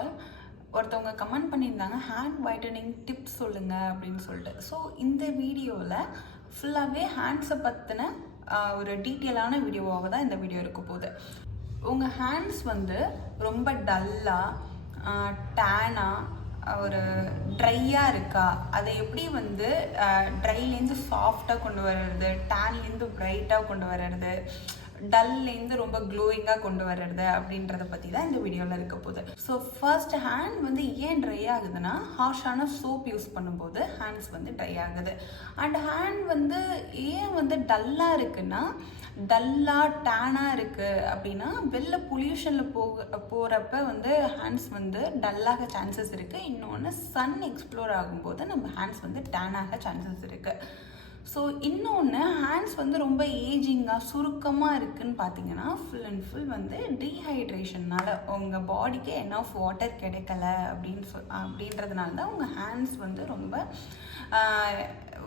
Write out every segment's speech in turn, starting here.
All. ஒருத்தவங்க comment பண்ணியிருந்தாங்க hand whitening tips சொல்லுங்கள் அப்படின்னு சொல்லிட்டு. ஸோ இந்த வீடியோவில் ஃபுல்லாகவே ஹேண்ட்ஸை பற்றின ஒரு டீட்டெயிலான வீடியோவாக தான் இந்த வீடியோ இருக்க போகுது. உங்கள் ஹேண்ட்ஸ் வந்து ரொம்ப டல்லாக டேனாக ஒரு ட்ரையாக இருக்கா, அதை எப்படி வந்து ட்ரைலேருந்து சாஃப்டாக கொண்டு வர்றது, டேன்லேருந்து ப்ரைட்டாக கொண்டு வர்றது, டல்லேருந்து ரொம்ப க்ளோயிங்காக கொண்டு வர்றது அப்படின்றத பற்றி தான் இந்த வீடியோவில் இருக்க போகுது. ஸோ ஃபர்ஸ்ட் ஹேண்ட் வந்து ஏன் ட்ரை ஆகுதுன்னா, ஹார்ஷான சோப் யூஸ் பண்ணும்போது ஹேண்ட்ஸ் வந்து ட்ரை ஆகுது. அண்ட் ஹேண்ட் வந்து ஏன் வந்து டல்லாக இருக்குன்னா, டல்லாக டேனாக இருக்குது அப்படின்னா வெளில பொல்யூஷனில் போகிறப்ப வந்து ஹேண்ட்ஸ் வந்து டல்லாக சான்சஸ் இருக்குது. இன்னொன்று சன் எக்ஸ்ப்ளோர் ஆகும்போது நம்ம ஹேண்ட்ஸ் வந்து டேனாக சான்சஸ் இருக்குது. ஸோ இன்னொன்று ஹேண்ட்ஸ் வந்து ரொம்ப ஏஜிங்காக சுருக்கமாக இருக்குதுன்னு பார்த்தீங்கன்னா ஃபுல் அண்ட் ஃபுல் வந்து டீஹைட்ரேஷனால் உங்கள் பாடிக்கு என்ஃப் வாட்டர் கிடைக்கல அப்படின்றதுனால தான் உங்கள் ஹேண்ட்ஸ் வந்து ரொம்ப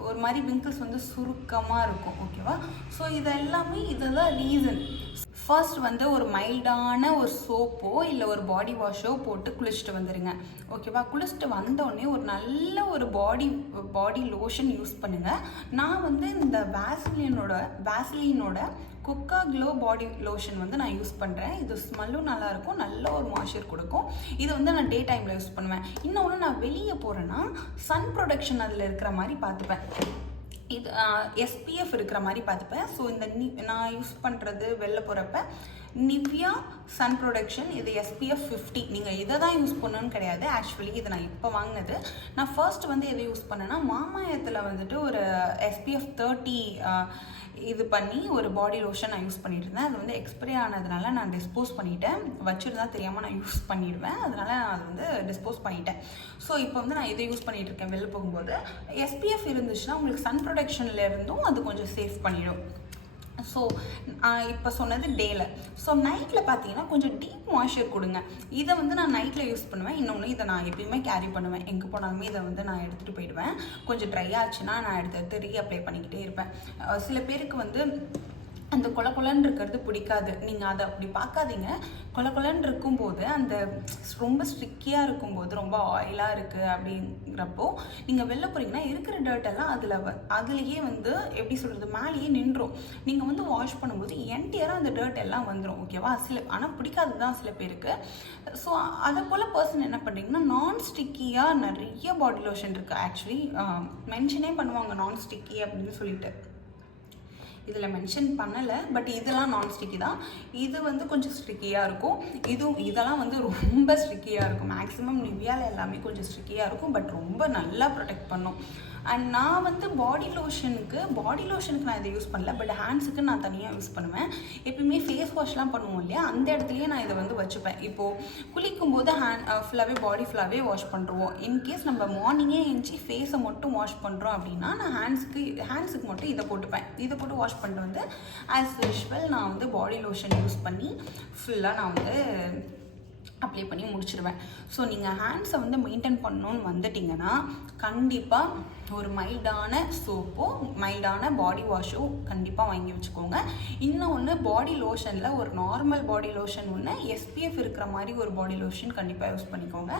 ஒரு மாதிரி விங்கிள்ஸ் வந்து சுருக்கமாக இருக்கும். ஓகேவா? ஸோ இதுதான் ரீசன். ஃபர்ஸ்ட் வந்து ஒரு மைல்டான ஒரு சோப்போ இல்லை ஒரு பாடி வாஷோ போட்டு குளிச்சுட்டு வந்துடுங்க. ஓகேவா? குளிச்சுட்டு வந்தோடனே ஒரு நல்ல ஒரு பாடி லோஷன் யூஸ் பண்ணுங்கள். நான் வந்து இந்த வேஸ்லினோட குக்கா க்ளோ பாடி லோஷன் வந்து நான் யூஸ் பண்ணுறேன். இது ஸ்மெல்லும் நல்லாயிருக்கும், நல்ல ஒரு மாய்ஸ்சர் கொடுக்கும். இது வந்து நான் டே டைமில் யூஸ் பண்ணுவேன். இன்னொன்று நான் வெளியே போகிறேன்னா சன் ப்ரொடக்ஷன் அதில் இருக்கிற மாதிரி பார்த்துப்பேன். இது SPF இருக்கிற மாதிரி பார்த்துப்பேன். ஸோ இந்த நான் யூஸ் பண்ணுறது வெளில போகிறப்ப நிவ்யா சன் ப்ரொடக்ஷன், இது SPF 50. நீங்கள் இதை தான் யூஸ் பண்ணணும்னு கிடையாது. ஆக்சுவலி இது நான் இப்போ வாங்கினது. நான் ஃபர்ஸ்ட் வந்து எதை யூஸ் பண்ணேன்னா, மாமாயத்தில் வந்துட்டு ஒரு SPF 30 இது பண்ணி ஒரு பாடி லோஷன் நான் யூஸ் பண்ணிட்டு இருந்தேன். அது வந்து எக்ஸ்பைரி ஆனதுனால நான் டிஸ்போஸ் பண்ணிவிட்டேன். வச்சுருந்தா தெரியாமல் நான் யூஸ் பண்ணிடுவேன், அதனால நான் அது வந்து டிஸ்போஸ் பண்ணிட்டேன். ஸோ இப்போ வந்து நான் இதை யூஸ் பண்ணிகிட்டு இருக்கேன். வெளில போகும்போது SPF இருந்துச்சுன்னா உங்களுக்கு சன் ப்ரொடெக்ஷனில் இருந்தும் அது கொஞ்சம் சேஃப் பண்ணிடும். ஸோ இப்போ சொன்னது டேயில். ஸோ நைட்டில் பார்த்தீங்கன்னா கொஞ்சம் டீப் மாய்ஸ்சர் கொடுங்க. இதை வந்து நான் நைட்டில் யூஸ் பண்ணுவேன். இன்னொன்று இதை நான் எப்பயுமே கேரி பண்ணுவேன். எங்கே போனாலுமே இதை வந்து நான் எடுத்துகிட்டு போயிடுவேன். கொஞ்சம் ட்ரை ஆச்சுன்னா நான் எடுத்து ரீஅப்ளை பண்ணிக்கிட்டே இருப்பேன். சில பேருக்கு வந்து அந்த கொலன்னு இருக்கிறது பிடிக்காது. நீங்கள் அதை அப்படி பார்க்காதீங்க. கொலன்னு இருக்கும்போது அந்த ரொம்ப ஸ்ட்ரிக்கியாக இருக்கும்போது, ரொம்ப ஆயிலாக இருக்குது அப்படிங்கிறப்போ நீங்கள் வெளில போகிறீங்கன்னா இருக்கிற டர்ட்டெல்லாம் அதுலேயே வந்து எப்படி சொல்கிறது, மேலேயே நின்றும். நீங்கள் வந்து வாஷ் பண்ணும்போது என்டையராக அந்த டர்ட் எல்லாம் வந்துடும். ஓகேவா? ஆனால் பிடிக்காது தான் சில பேருக்கு. ஸோ அதை போல் பர்சன் என்ன பண்ணுறீங்கன்னா, நான் ஸ்டிக்கியாக நிறைய பாடி லோஷன் இருக்குது. ஆக்சுவலி மென்ஷனே பண்ணுவாங்க நான் ஸ்டிக்கி அப்படின்னு சொல்லிட்டு. இதில் மென்ஷன் பண்ணலை, பட் இதெல்லாம் நான் ஸ்டிக்கி தான். இது வந்து கொஞ்சம் ஸ்ட்ரிக்கியாக இருக்கும். இதெல்லாம் வந்து ரொம்ப ஸ்ட்ரிக்கியாக இருக்கும். மேக்ஸிமம் நிவ்யாவில் எல்லாமே கொஞ்சம் ஸ்ட்ரிக்கியாக இருக்கும், பட் ரொம்ப நல்லா ப்ரொடெக்ட் பண்ணும். அண்ட் நான் வந்து பாடி லோஷனுக்கு நான் இதை யூஸ் பண்ணல, பட் ஹேண்ட்ஸுக்கு நான் தனியாக யூஸ் பண்ணுவேன். எப்பயுமே ஃபேஸ் வாஷ்லாம் பண்ணுவோம் இல்லையா, அந்த இடத்துலையே நான் இதை வந்து வச்சுப்பேன். இப்போது குளிக்கும்போது பாடி ஃபுல்லாகவே வாஷ் பண்ணுறோம். இன்கேஸ் நம்ம மார்னிங்கே எழுந்துச்சி ஃபேஸை மட்டும் வாஷ் பண்ணுறோம் அப்படின்னா நான் ஹேண்ட்ஸுக்கு மட்டும் இதை போட்டு வாஷ் பண்ணிட்டு வந்து ஆஸ் யூஷுவல் நான் வந்து பாடி லோஷன் யூஸ் பண்ணி ஃபுல்லாக நான் வந்து அப்ளை பண்ணி முடிச்சிடுவேன். ஸோ நீங்கள் ஹேண்ட்ஸை வந்து மெயின்டைன் பண்ணணுன்னு வந்துட்டிங்கன்னா கண்டிப்பாக ஒரு மைல்டான சோப்போ மைல்டான பாடி வாஷோ கண்டிப்பாக வாங்கி வச்சுக்கோங்க. இன்னொன்று பாடி லோஷனில் ஒரு நார்மல் பாடி லோஷன் ஒன்று, SPF இருக்கிற மாதிரி ஒரு பாடி லோஷன் கண்டிப்பாக யூஸ் பண்ணிக்கோங்க.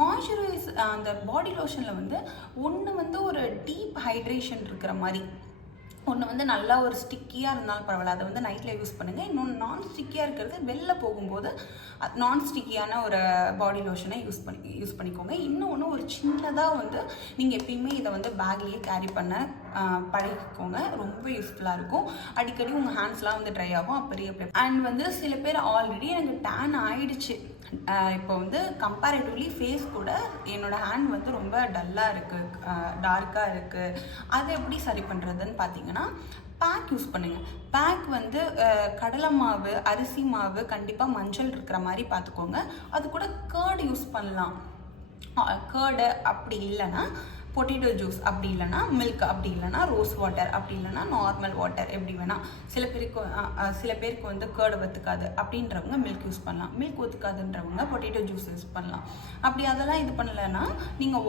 மாய்ஸ்சரைஸ் அந்த பாடி லோஷனில் வந்து ஒன்று வந்து ஒரு டீப் ஹைட்ரேஷன் இருக்கிற மாதிரி, ஒன்று வந்து நல்லா ஒரு ஸ்டிக்கியாக இருந்தாலும் பரவாயில்ல, அதை வந்து நைட்டில் யூஸ் பண்ணுங்கள். இன்னொன்று நான் ஸ்டிக்கியாக இருக்கிறது வெளில போகும்போது நான் ஸ்டிக்கியான ஒரு பாடி லோஷனை யூஸ் பண்ணிக்கோங்க. இன்னொன்று ஒரு சின்னதாக வந்து நீங்கள் எப்பயுமே இதை வந்து பேக்லேயே கேரி பண்ண பழகிக்கோங்க. ரொம்ப யூஸ்ஃபுல்லாக இருக்கும். அடிக்கடி உங்கள் ஹேண்ட்ஸ்லாம் வந்து ட்ரை ஆகும், அப்போ ரீஅப்ளை. அண்ட் வந்து சில பேர் ஆல்ரெடி எனக்கு டேன் ஆகிடுச்சு, இப்போ வந்து கம்பேரிட்டிவ்லி ஃபேஸ் கூட என்னோடய ஹேண்ட் வந்து ரொம்ப டல்லாக இருக்குது, டார்க்காக இருக்குது, அதை எப்படி சரி பண்ணுறதுன்னு பார்த்தீங்கன்னா பேக் யூஸ் பண்ணுங்கள். பேக் வந்து கடலை மாவு, அரிசி மாவு, கண்டிப்பாக மஞ்சள் இருக்கிற மாதிரி பார்த்துக்கோங்க. அது கூட கர்டு யூஸ் பண்ணலாம். கர்டு அப்படி இல்லைன்னா பொட்டேட்டோ ஜூஸ், அப்படி இல்லைனா மில்க், அப்படி இல்லைனா ரோஸ் வாட்டர், அப்படி இல்லைனா நார்மல் வாட்டர், எப்படி வேணால். சில பேருக்கு வந்து கர்டு ஒத்துக்காது அப்படின்றவங்க மில்க் யூஸ் பண்ணலாம். மில்க் ஒத்துக்காதுன்றவங்க பொட்டேட்டோ ஜூஸ் யூஸ் பண்ணலாம். அப்படி அதெல்லாம் இது பண்ணலைன்னா நீங்கள்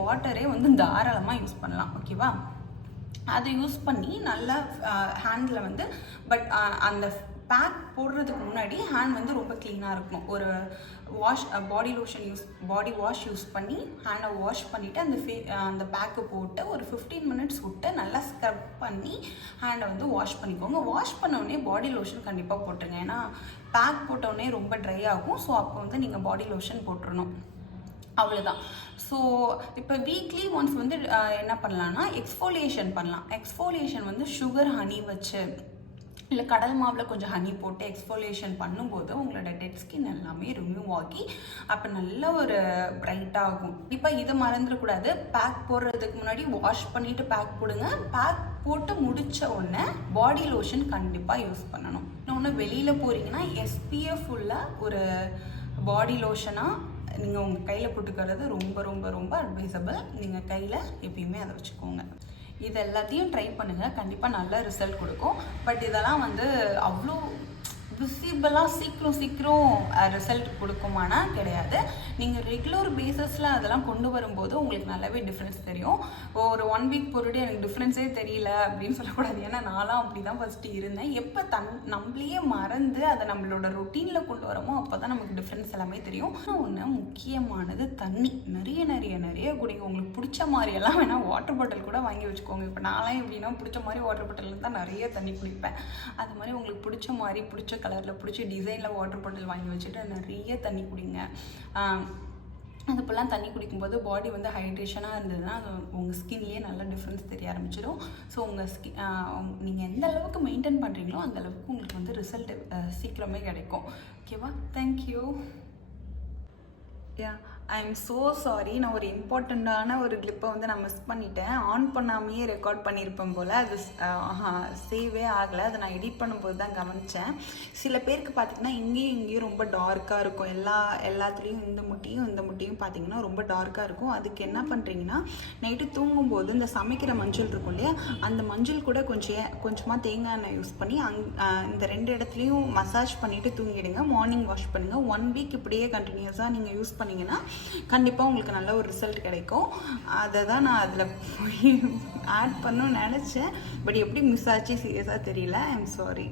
வாட்டரே வந்து தாராளமாக யூஸ் பண்ணலாம். ஓகேவா? அதை யூஸ் பண்ணி நல்லா ஹேண்டில் வந்து அந்த பேக் போடுறதுக்கு முன்னாடி ஹேண்ட் வந்து ரொம்ப க்ளீனாக இருக்கணும். ஒரு பாடி வாஷ் யூஸ் பண்ணி ஹேண்டை வாஷ் பண்ணிவிட்டு அந்த பேக்கை போட்டு ஒரு 15 மினிட்ஸ் விட்டு நல்லா ஸ்க்ரப் பண்ணி ஹேண்டை வந்து வாஷ் பண்ணிக்கோங்க. வாஷ் பண்ணோடனே பாடி லோஷன் கண்டிப்பாக போட்டுருங்க. ஏன்னா பேக் போட்டோடனே ரொம்ப ட்ரை ஆகும். ஸோ அப்போ வந்து நீங்கள் பாடி லோஷன் போட்டுருணும். அவ்வளோதான். ஸோ இப்போ வீக்லி ஒன்ஸ் வந்து என்ன பண்ணலான்னா எக்ஸ்ஃபோலியேஷன் பண்ணலாம். எக்ஸ்ஃபோலியேஷன் வந்து சுகர் ஹனி வச்சு இல்லை கடல் மாவில் கொஞ்சம் ஹனி போட்டு எக்ஸ்ஃபோலியேஷன் பண்ணும்போது உங்களோட டெட் ஸ்கின் எல்லாமே ரிமூவ் ஆகி அப்போ நல்ல ஒரு பிரைட்டாக ஆகும். இப்போ இதை மறந்துடக்கூடாது. பேக் போடுறதுக்கு முன்னாடி வாஷ் பண்ணிவிட்டு பேக் போடுங்க. பேக் போட்டு முடித்த உடனே பாடி லோஷன் கண்டிப்பாக யூஸ் பண்ணணும். இன்னொன்று வெளியில் போகிறீங்கன்னா SPF உள்ள ஒரு பாடி லோஷனாக நீங்கள் உங்கள் கையில் போட்டுக்கிறது ரொம்ப ரொம்ப ரொம்ப அட்வைசபிள். நீங்கள் கையில் எப்பயுமே அதை வச்சுக்கோங்க. இது எல்லாத்தையும் ட்ரை பண்ணுங்கள், கண்டிப்பாக நல்ல ரிசல்ட் கொடுக்கும். பட் இதெல்லாம் வந்து அவ்வளோ விசிபிளாக சீக்கிரம் ரிசல்ட் கொடுக்குமானா கிடையாது. நீங்கள் ரெகுலர் பேஸஸில் அதெல்லாம் கொண்டு வரும்போது உங்களுக்கு நல்லாவே டிஃப்ரென்ஸ் தெரியும். ஒரு 1 வீக் போட்டுட்டு எனக்கு டிஃப்ரென்ஸே தெரியல அப்படின்னு சொல்லக்கூடாது. ஏன்னா நான்லாம் அப்படி தான் ஃபஸ்ட்டு இருந்தேன். எப்போ நம்மளையே மறந்து அதை நம்மளோட ரொட்டீனில் கொண்டு வரோமோ அப்போ தான் நமக்கு டிஃப்ரென்ஸ் எல்லாமே தெரியும். ஒன்று முக்கியமானது தண்ணி நிறைய குடிங்க. உங்களுக்கு பிடிச்ச மாதிரியெல்லாம் வேணால் வாட்டர் பாட்டில் கூட வாங்கி வச்சுக்கோங்க. இப்போ நான்லாம் எப்படின்னா பிடிச்ச மாதிரி வாட்டர் பாட்டில் தான் நிறைய தண்ணி குடிப்பேன். அது மாதிரி உங்களுக்கு பிடிச்ச மாதிரி பிடிச்ச கலரில் பிடிச்ச டிசைனில் வாட்டர் பாட்டில் வாங்கி வச்சுட்டு நிறைய தண்ணி குடிங்க. அது இப்போல்லாம் தண்ணி குடிக்கும்போது பாடி வந்து ஹைட்ரேஷனாக இருந்ததுன்னா அது உங்கள் ஸ்கின்லேயே நல்லா டிஃப்ரென்ஸ் தெரிய ஆரம்பிச்சிடும். ஸோ உங்கள் நீங்கள் எந்த அளவுக்கு மெயின்டைன் பண்ணுறீங்களோ அந்த அளவுக்கு உங்களுக்கு வந்து ரிசல்ட் சீக்கிரமே கிடைக்கும். ஓகேவா? Thank you. I am so sorry. நான் ஒரு இம்பார்ட்டண்ட்டான ஒரு கிளிப்பை வந்து நான் மிஸ் பண்ணிட்டேன். ஆன் பண்ணாமையே ரெக்கார்ட் பண்ணியிருப்பேன் போல். அது சேவே ஆகலை. அதை நான் எடிட் பண்ணும்போது தான் கவனித்தேன். சில பேருக்கு பார்த்திங்கன்னா இங்கேயும் ரொம்ப டார்க்காக இருக்கும். எல்லாத்துலேயும் இந்த முட்டியும் பார்த்திங்கன்னா ரொம்ப டார்க்காக இருக்கும். அதுக்கு என்ன பண்ணுறீங்கன்னா நைட்டு தூங்கும்போது இந்த சமைக்கிற மஞ்சள் இருக்கும் இல்லையா, அந்த மஞ்சள் கூட கொஞ்சமாக தேங்காய் எண்ணெய் யூஸ் பண்ணி இந்த 2 இடத்துலையும் மசாஜ் பண்ணிவிட்டு தூங்கிடுங்க. மார்னிங் வாஷ் பண்ணுங்கள். 1 வீக் இப்படியே கண்டினியூஸாக நீங்கள் யூஸ் பண்ணிங்கன்னா கண்டிப்பாக உங்களுக்கு நல்ல ஒரு ரிசல்ட் கிடைக்கும். அதை தான் நான் அதில் போய் ஆட் பண்ணணும்னு நினச்சேன். பட் எப்படி மிஸ் ஆச்சு சீரியஸாக தெரியல. I am sorry.